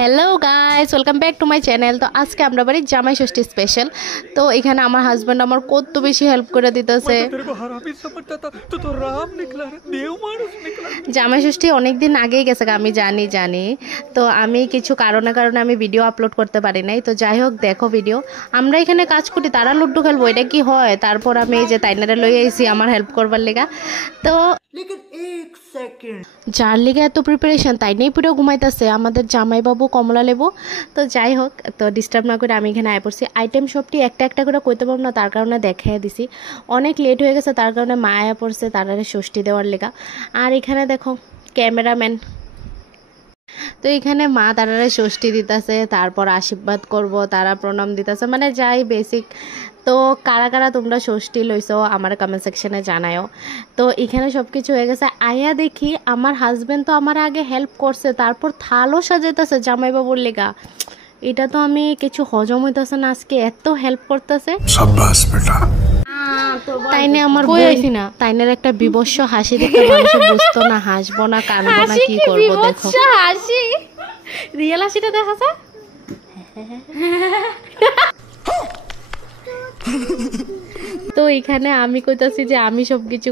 Hello guys, welcome back to my channel. তো আজকে আমরা বাড়ি জামাই ষষ্ঠী স্পেশাল। তো এখানে আমার হাজব্যান্ড আমার কত বেশি হেল্প করে দিতেছে। জামাই ষষ্ঠী অনেকদিন আগেই গেছে, আমি জানি। তো আমি কিছু কারণে আমি ভিডিও আপলোড করতে পারি নাই। তো যাই হোক, দেখো ভিডিও। আমরা এখানে কাজ করি, তারা লুড্ডু খেলবো, এটা কি হয়? তারপর আমি এই যে তাইনারে লই আইছি আমার হেল্প করবার লেগা। তো যার লিগে এত প্রিপারেশন, তাই নেই পুরো ঘুমাইতেছে আমাদের জামাইবাবু কমলা লেবু। তো যাই হোক, তো ডিস্টার্ব না করে আমি এখানে আয় পড়ছি। আইটেম সবটি একটা একটা করে কইতে পারবো না, তার কারণে দেখাই দিছি। অনেক লেট হয়ে গেছে, তার কারণে মা আয়া পড়ছে তারারে ষষ্ঠী দেওয়ার লেগা। আর এখানে দেখো ক্যামেরাম্যান। তো এখানে মা তারারে ষষ্ঠী দিতেছে, তারপর আশীর্বাদ করব, তারা প্রণাম দিতেছে, মানে যাই বেসিক। তো কারা কারা তোমরা ষষ্ঠী লইছো আমার কমেন্ট সেকশনে জানায়ও। তো এখানে সব কিছু হয়ে গেছে। আয়া দেখি আমার হাজবেন্ড তো আমার আগে হেল্প করছে, তারপর থালও সাজাইতেছে জামাইবাবুর লেগা। এটা তো আমি কিছু হজম হইতেছে না, আজকে এত হেল্প করতেছে। তাইনে আমার তাইনের একটা বিবস্ব হাসি দেখতে মানুষ বুঝতো না হাসবো না কানবো না কি করবো। দেখো হাসি, রিয়েল হাসিটা দেখা যায়। তো এখানে আমি কইতাছি যে আমি সবকিছু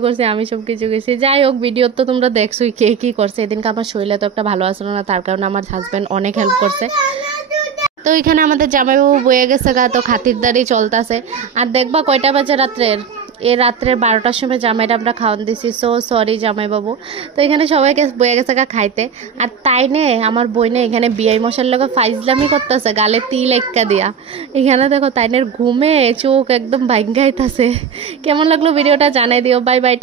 করছি। যাই হোক, ভিডিও তো তোমরা দেখছোই কে কি করছে। এদিনকে আমার শরীরে তো একটা ভালো আসলো না, তার কারণে আমার হাজবেন্ড অনেক হেল্প করছে। তো এখানে আমাদের জামাইবাবু বয়ে গেছে গা, তো খাতিরদারি চলতেছে। আর দেখবা কয়টা বাজে রাত্রের, রাত্রের 12টার সময় জামাইটা আমরা খাওয়ান দিছি। সো সরি জামাইবাবু। তো এখানে সবাইকে বয়ে গেছে গা খাইতে। আর তাইনে আমার বইনে এখানে বিয়াই মশার লগে ফাইজলামি করতেছে, গালে তিল এক্কা দিয়া। এখানে দেখো তাইনের ঘুমে চোখ একদম ভাঙ্গাইতেছে। কেমন লাগলো ভিডিওটা জানাই দিও। Bye bye.